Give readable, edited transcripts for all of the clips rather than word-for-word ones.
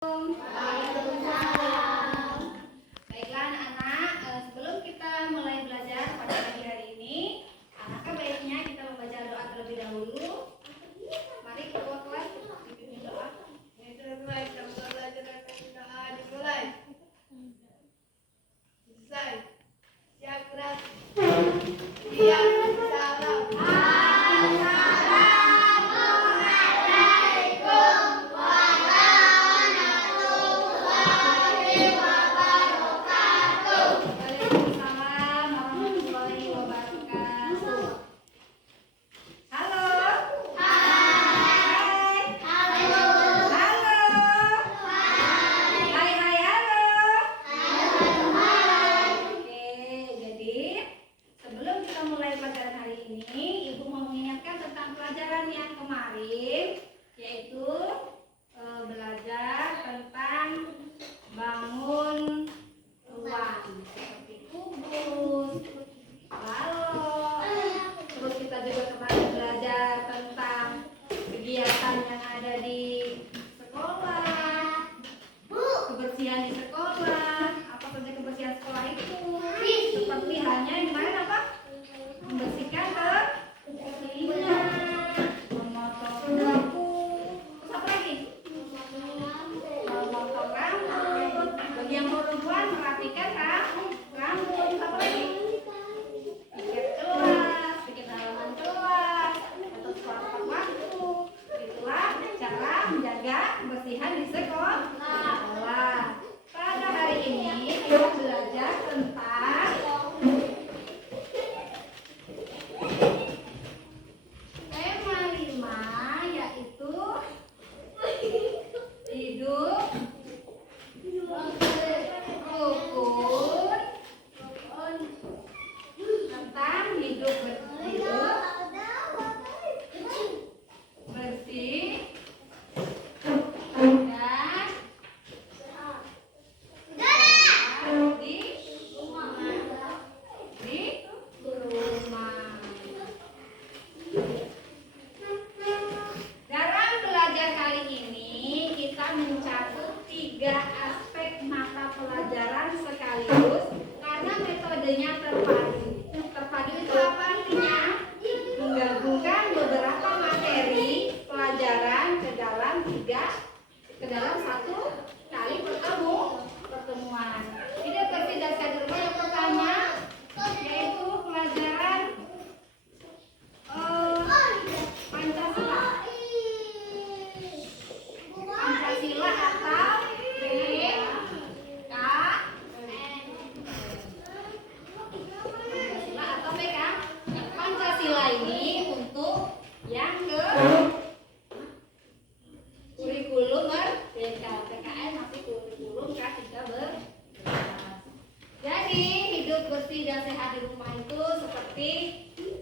Waalaikumsalam. Baiklah anak-anak, sebelum kita mulai belajar pada pagi hari ini, alangkah baiknya kita membaca doa terlebih dahulu. Mari ketua kelas bikin doa. Dimulai. Selesai. Siap gerak. Siap. Salam. Yaitu belajar tentang bangun ruang seperti kubus, balon. Terus kita juga kemarin belajar tentang kegiatan yang ada di sekolah, kebersihan di sekolah. Apa saja kebersihan sekolah itu? Seperti halnya kemarin apa? Membersihkan telinga, memotong dagu. Bagi yang perempuan merapikan rambut, apa lagi? Bikin kelas, bikin halaman kelas, atau tepat waktu. Itulah cara menjaga kebersihan di sekolah. Pada hari ini kita belajar tentang tema 5, yaitu hidup rukun, tentang hidup bersih dan di rumah. Dalam belajar kali ini kita mencakup 3 aspek mata pelajaran sekaligus karena metodenya terpadu. Terpadu itu apa artinya? Menggabungkan beberapa materi pelajaran ke dalam satu kali pertemuan. Hidup bersih dan sehat di rumah yang pertama yaitu pelajaran Pancasila. Pancasila atau PK. Pancasila ini untuk yang ke kurikulum merdeka. PKN masih kurikulum K13. Jadi hidup bersih dan sehat di rumah itu seperti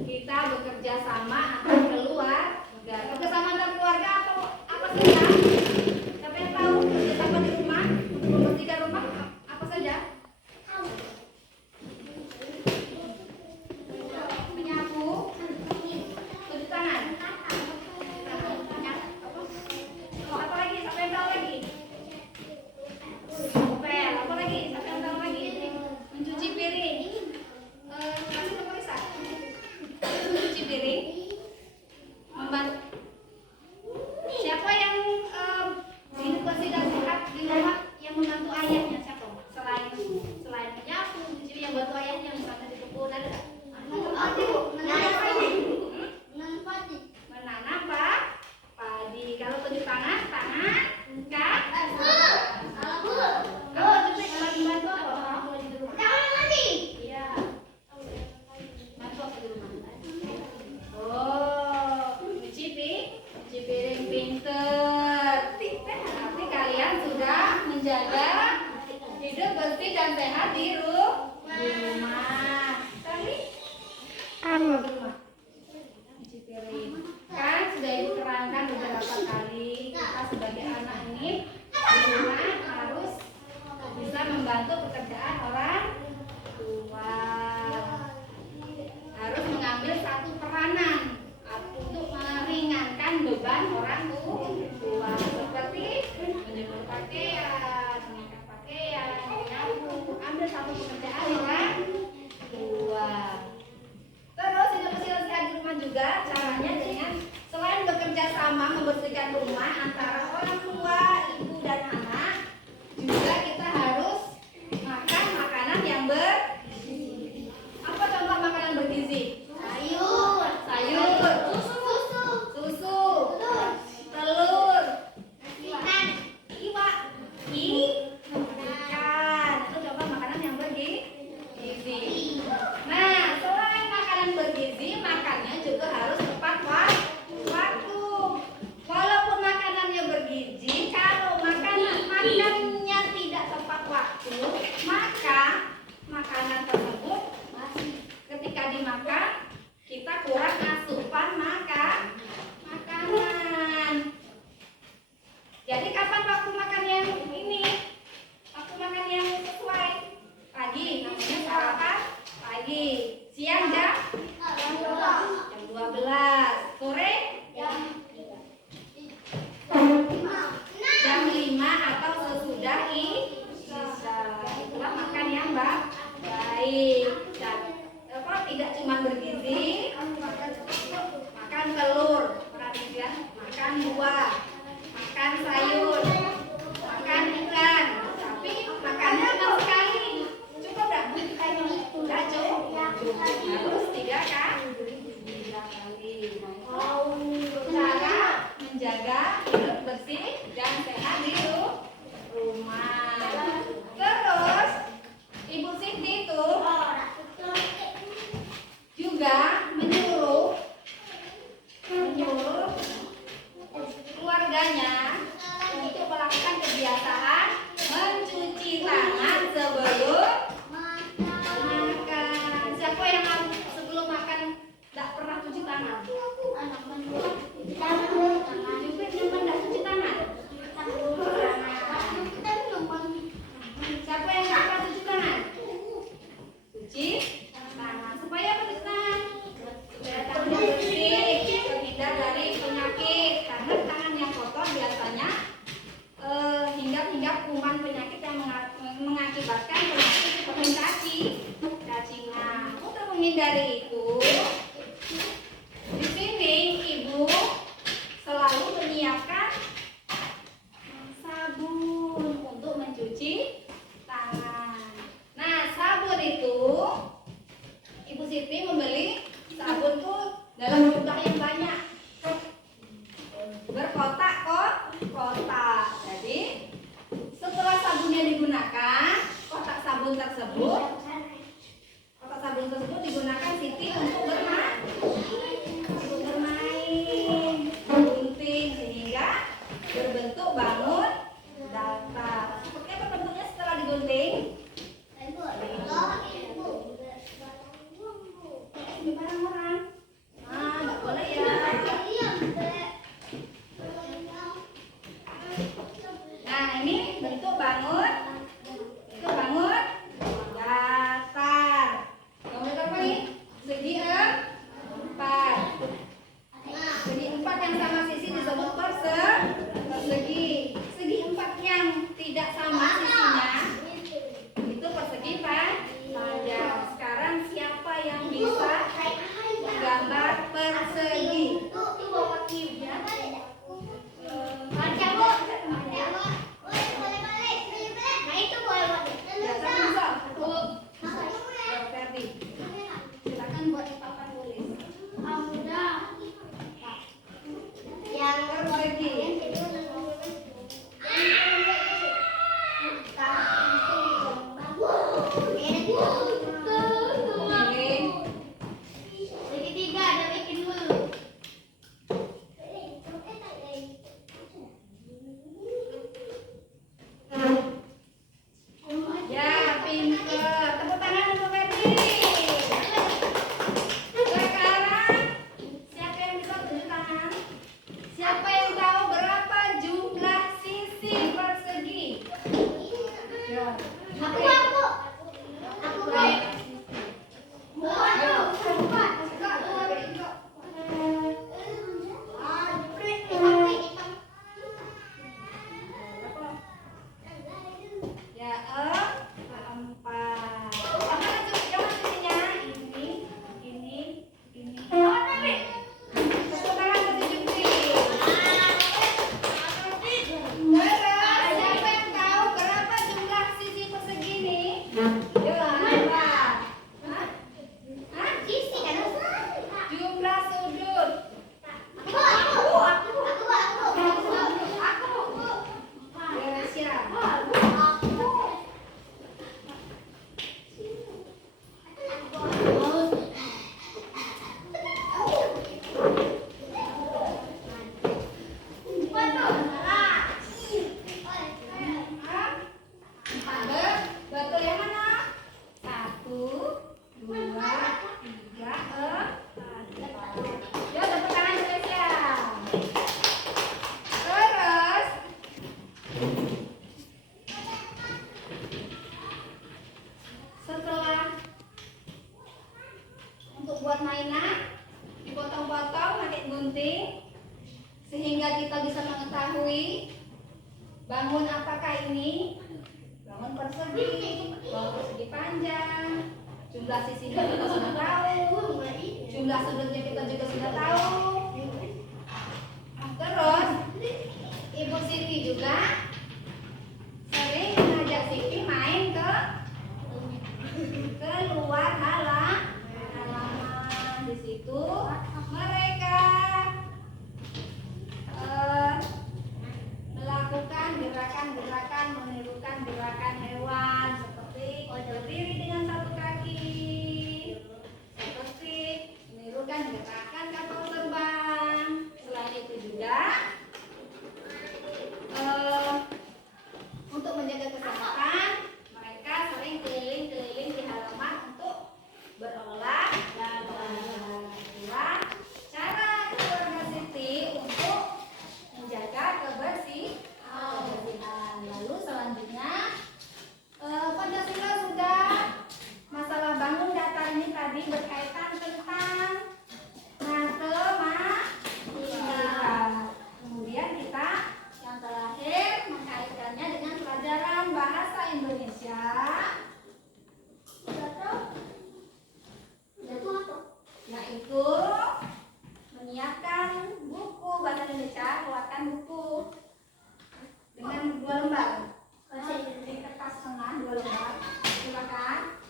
kita bekerja sama antar keluarga. Bekerja sama antar keluarga apa saja? Siapa yang tahu kerja sama di rumah untuk membersihkan rumah apa saja? Menyapu, cuci tangan. Apa lagi? Siapa yang tahu lagi? Ngepel. Apa lagi? Siapa yang tahu lagi? Mencuci piring. Masih memeriksa. Mencuci piring. Membantu. Siapa yang hidup bersih dan sehat di rumah yang membantu ayahnya? Siapa? Selain menyapu, mencuci yang bantu ayahnya misalnya di kebun ada. Menanam padi. Kalau tunjuk tangan, kak. Kalau cuci lagi bantu apa? Kamu lagi di rumah. Iya. Bantu apa di rumah? Oh, cuci piring pinter. Berarti kalian sudah menjaga hidup bersih dan sehat di rumah. Tadi cuci piring. Kan sudah ibu terangkan beberapa kali kita sebagai anak ini di rumah harus bisa membantu pekerjaan orang tua. Harus mengambil satu peranan untuk meringankan beban orang tua seperti menjemur pakaian. ambil satu pekerjaan ya kan? 2. Terus ini mesti lihat di rumah juga caranya dengan selain bekerja sama membersihkan rumah antara orang tua, ibu dan anak, juga kita harus makan makanan yang bergizi. Apa contoh makanan bergizi? Sayur, susu, telur, ikan, itu contoh makanan yang bergizi. Nah, selain makanan bergizi, makannya juga harus tepat waktu. Walaupun makanannya bergizi, kalau makanannya tidak tepat waktu, maka makanan tersebut ketika dimakan kita kurang asupan makanan. Jadi kapan waktu makan yang ini? Waktu makan yang sesuai. Pagi, namanya sarapan pagi. Siang jam 12. Sore jam 5 atau sesudah itulah makan yang baik. Dan tidak cuma bergizi, makan telur, perhatian, makan buah, makan sayur, makan ikan. Tapi makannya cuma sekali. Cukup enggak? Enggak cukup. Harus 3 kali. Cara menjaga hidup bersih dan sehat di rumah. Terus Ibu Siti itu juga menyuruh keluarganya untuk melakukan kebiasaan mencuci tangan sebelum makan. Siapa yang sebelum makan tidak pernah cuci tangan? Juga yang tidak cuci tangan? Siapa yang tidak pernah cuci tangan? Cuci tangan. Supaya apa cuci tangan? Supaya tangannya bersih, terhindar dari penyakit. Karena tangan yang kotor biasanya hinggap-hinggap kuman penyakit yang mengakibatkan penyakit seperti cacingan. Untuk menghindari itu, di sini Ibu selalu menyiapkan sabun untuk mencuci tangan. Nah, sabun itu Ibu Siti membeli sabun tuh dalam jumlah yang banyak, berkotak-kotak. Jadi setelah sabunnya digunakan, kotak sabun tersebut digunakan Siti untuk bermain, gunting sehingga berbentuk bangun datar. Seperti apa bentuknya setelah digunting? Barang orang. Nggak boleh ya. Nah, ini bentuk bangun datar. Gambar apa nih? Segi 4. Segi 4 yang sama sisi disebut persegi. Segi 4 yang tidak sama sisinya itu persegi panjang. Sekarang siapa yang bisa menggambar persegi? apakah ini? Bangun persegi panjang. Jumlah sisinya kita sudah tahu. Jumlah sudutnya kita juga sudah tahu. Terus Ibu Siti juga sering mengajak Siti main ke luar halaman. Di situ mereka melakukan gerakan-gerakan menirukan gerakan hewan seperti berdiri dengan satu kaki, seperti menirukan gerakan kapal terbang. Selain itu juga untuk menjaga kesehatan, mereka sering keliling-keliling di halaman untuk berolah dan itulah cara keluarga Siti untuk menjaga kebersihan. Lalu selanjutnya Pancasila sudah. Masalah bangun datar ini tadi berkaitan tentang matematika. Kemudian kita yang terakhir mengkaitkannya dengan pelajaran bahasa Indonesia. Yaitu menyiapkan buku bahasa Indonesia, keluarkan buku dengan 2 lembar. Di kertas tengah 2 lembar. Silakan.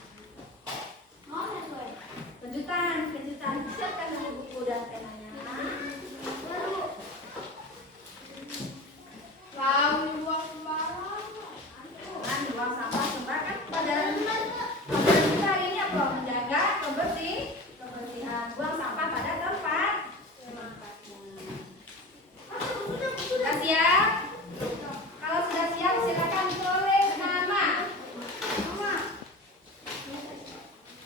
Kejutan. Siapkan dulu buku dan penanya. Baru. Buang sampah sembarangan. Pelajaran kita hari ini apa? Menjaga kebersihan. Buang sampah pada tempat. Sudah siap? Kalau sudah siap silakan tulis nama.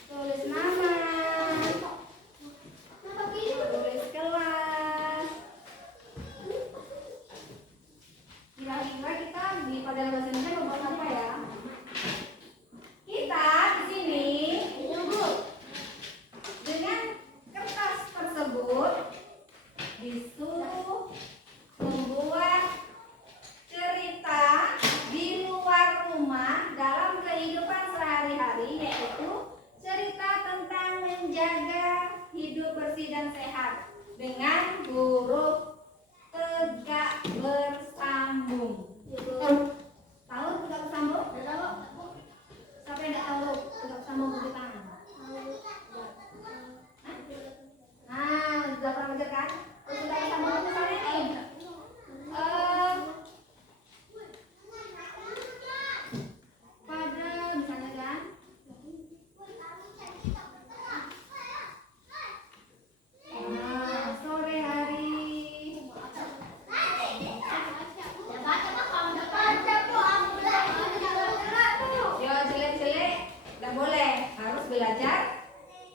Tulis nama. Tulis kelas. Kira-kira kita di pelajaran bahasa Indonesia mau buat apa ya? Kita di sini dengan kertas tersebut disuruh membuat cerita di luar rumah dalam kehidupan sehari-hari, yaitu cerita tentang menjaga hidup bersih dan sehat dengan huruf tegak bersambung. Tahu tegak bersambung? Siapa yang tidak tahu tegak bersambung bagi tangan? Nah, sudah pernah belajar kan? Tegak bersambung misalnya ini. Pada misalnya kan? Sore hari. Yo, jelek-jelek tidak boleh, harus belajar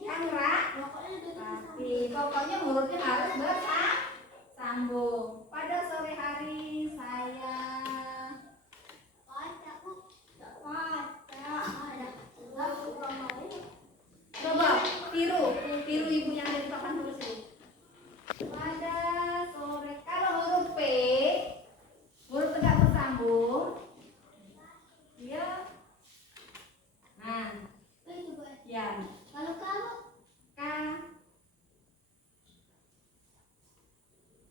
yang rapi. Pokoknya hurufnya harus bersambung. Pada sore hari saya coba tiru ibu yang ada di papan tulis itu. Pada sore, kalau huruf P, huruf tegak bersambung, dia, nah, ya. Kalau K,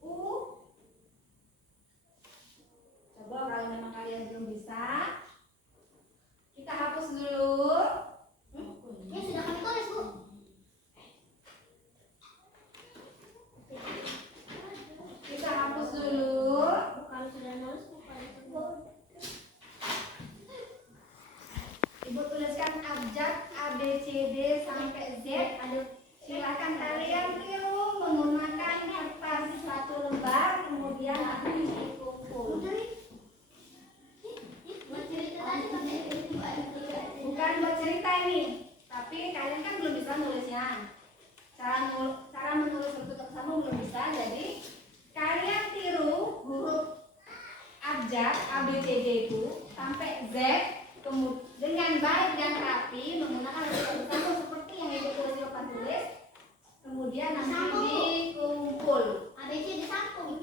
U. Coba kalau memang kalian belum bisa, kita hapus dulu. Sudah kami tulis, Bu. Kita hapus dulu. Kalau sudah nulis, Ibu tuliskan abjad A B C D sampai Z. Silakan kalian tiru menggunakan kertas 1 lembar, kemudian nanti dikumpul. Bukan buat cerita ini, tapi kalian kan belum bisa nulisnya. Cara menulis huruf tersambung belum bisa, jadi kalian tiru huruf abjad A B C D itu sampai Z, dengan baik dan rapi menggunakan huruf tersambung seperti yang ibu tulis di papan tulis. Kemudian nanti dikumpul. ABC disambung.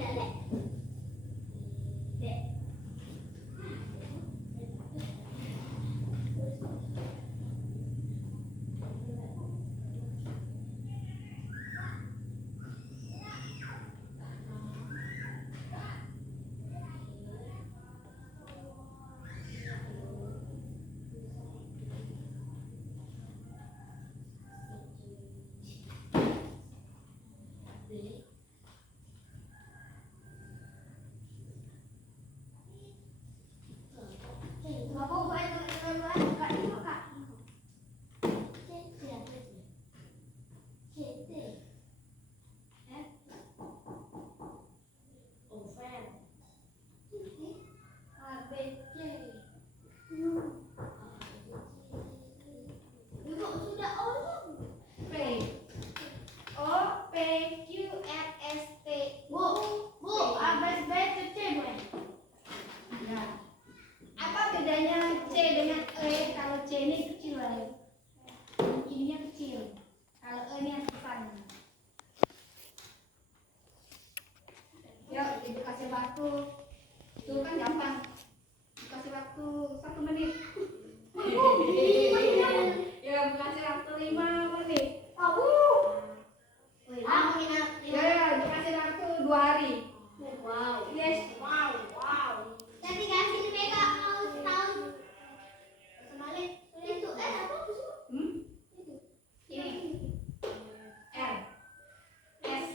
tidak, Dek. Dek. Bapak buat teman-teman, Kak Ibu, Kak. P. O P Q R S T. Ya. Apa bedanya C dengan E? Kalau C ini kecil, ininya kecil. Kalau E ini yang besar. Yuk, ibu kasih waktu. Itu kan gampang. Kasih waktu 1 menit. Ya, kasih waktu 5 menit. Ya, dikasih waktu 2 hari. Yes. Nanti kasih mereka mau tahu. Sebalik itu apa sih? Ini R S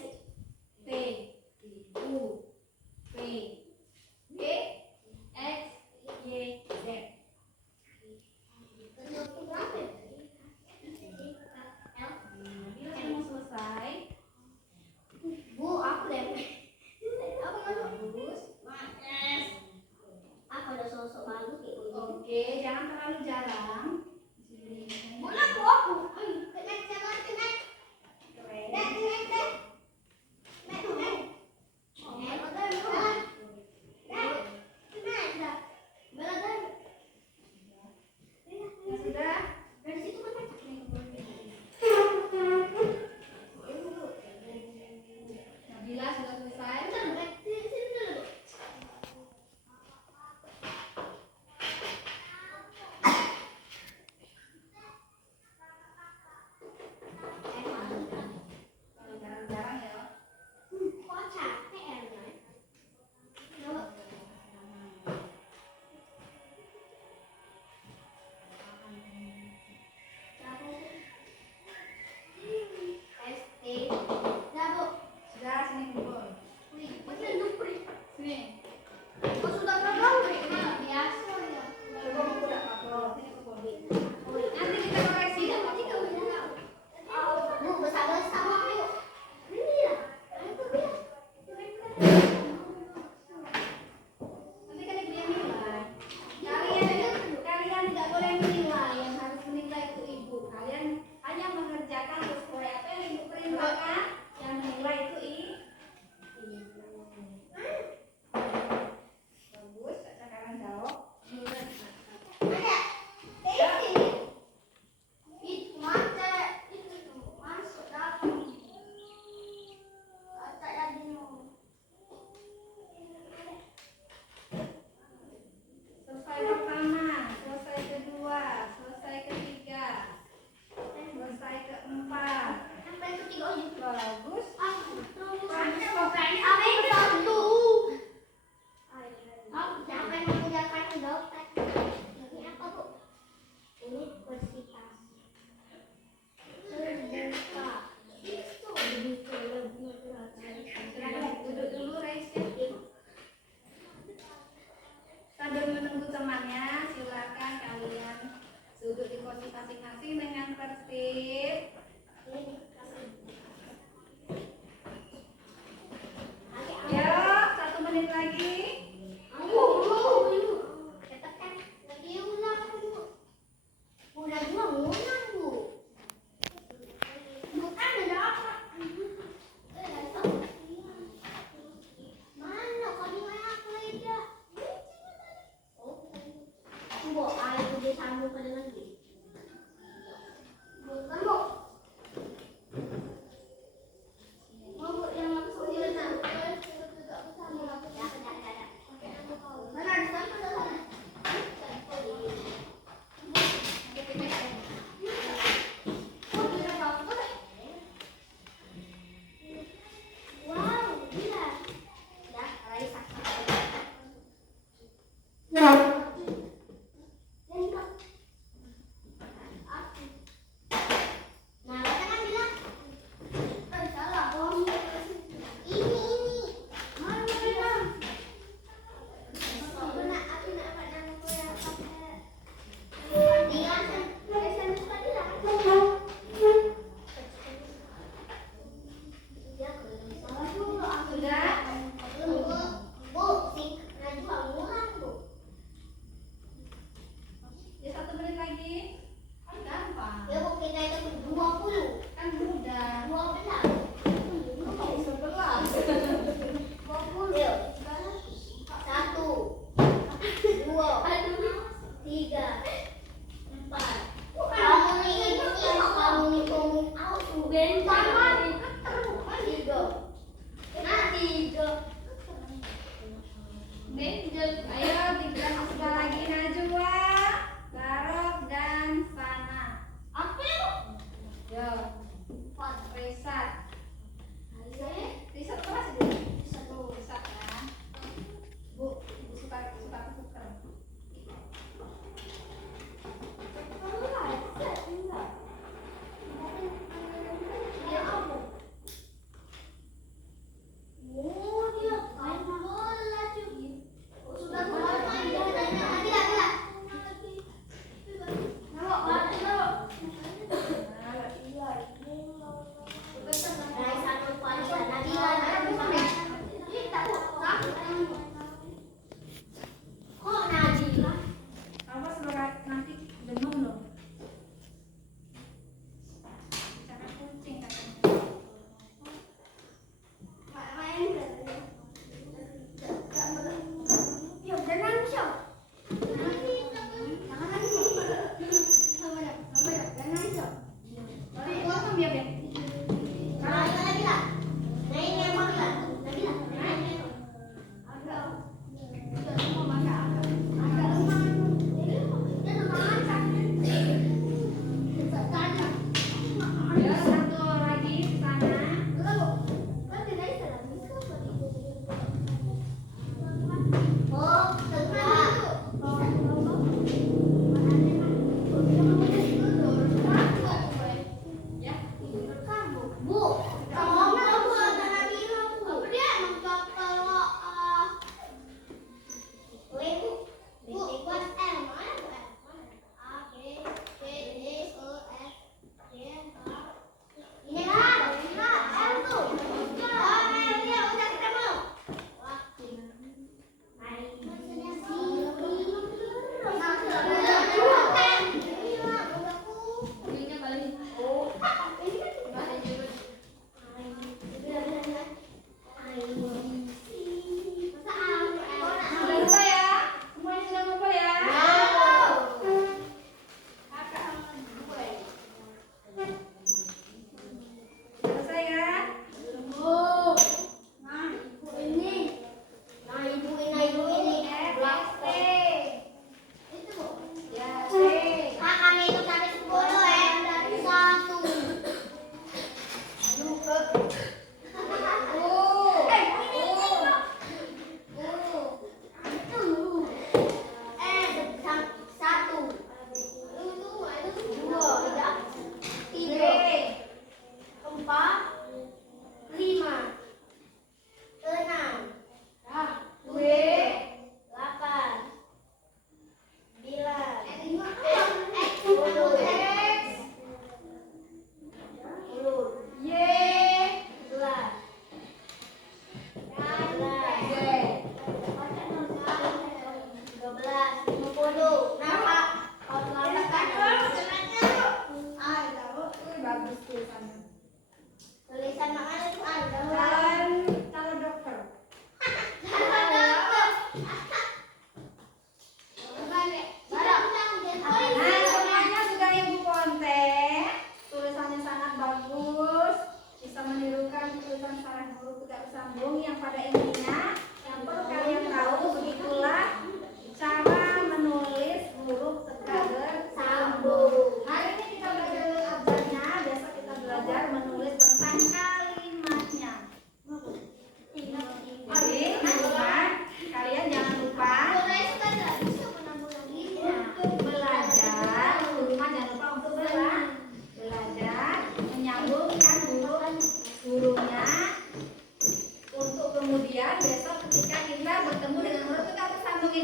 T U V W X Y Z. Bila kamu selesai, Bu, aku deh. aku bagus. Aku udah sosok malu kayak gini. Oke, jangan terlalu jarang. Bu, aku. Kenek, jangan kenek. Keren. Kenek, kenek, kenek. Kenek, kenek. Kenek, kenek. Kenek, kenek. Belajar.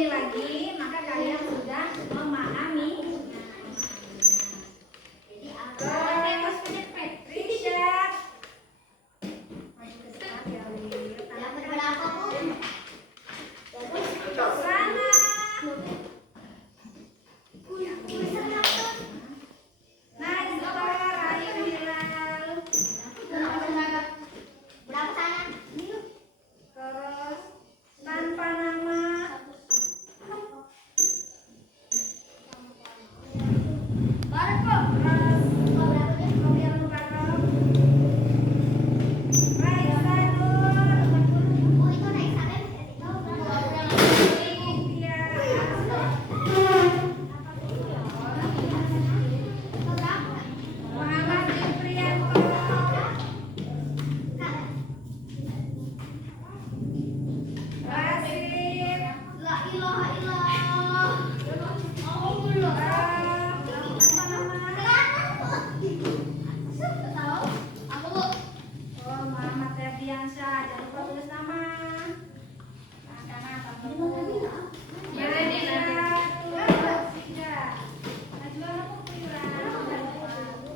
sini lagi, maka kalian sudah memahami. Jadi apa? Richard. Maju ke depan ya, Lil. Yang berapa, Bu? Sana. Nice, Star. Ayo, Hilal. Berapa sana? Terus tanpa nama. Barco. Terus Oh, berapa dia? Robian Mukarram. Raisa Nur. Oh, itu naik sampai Muhammad Juprianto. Rasid. La ilaha illallah. Alhamdulillah. Tahu? Aku, Bu. Oh, Muhammad Ferdiansyah. Jangan lupa tulis nama. Karena tambah. Ya,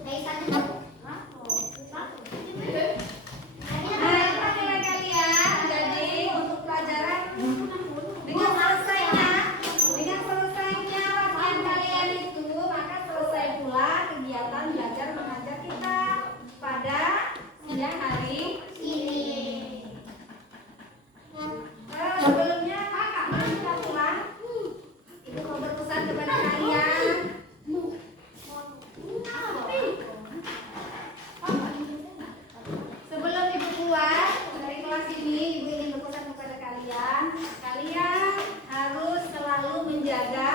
Naik satu. Nah, itu nilai kalian. Jadi untuk pelajaran dengan selesainya latihan kalian itu, maka selesai pula kegiatan belajar mengajar kita pada siang hari ini. Sebelumnya kakak kita pulang, ibu mau berpesan kepada kalian. Sebelum ibu keluar dari kelas ini, ibu ingin berpesan kepada kalian. Kalian harus selalu menjaga